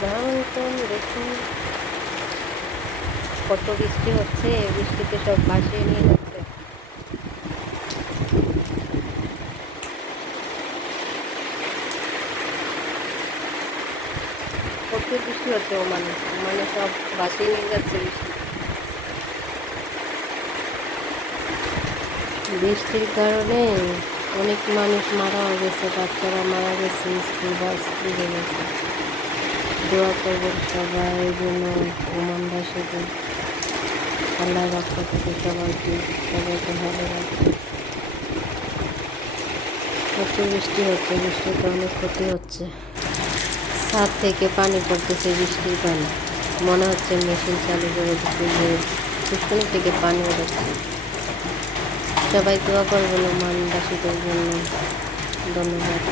Plankton দেখুন কত বৃষ্টি হচ্ছে, বৃষ্টিতে সব ভাসিয়ে নিয়ে যাচ্ছে। প্রচুর বৃষ্টি হচ্ছে ওমানে, ওমানে সব ভাসিয়ে নিয়ে যাচ্ছে বৃষ্টি। বৃষ্টির কারণে অনেক মানুষ মারাও গেছে, বাচ্চারা মারা গেছে, স্কুল বাস ডুবে গেছে। দোয়া করবেন সবাই এই জন্য ওমানবাসীদের আল্লাহ রক্ষা করতে সবাইকে ভালো রাখবে। প্রচুর বৃষ্টি হচ্ছে, বৃষ্টিতে অনেক ক্ষতি হচ্ছে। ছাদ থেকে পানি পড়তেছে, বৃষ্টির পানি মনে হচ্ছে মেশিন চালু করে দিচ্ছে যে পুষ্করণী থেকে পানি উঠেছে। সবাই দোয়া করবেন ওমানবাসীদের জন্য। ধন্যবাদ।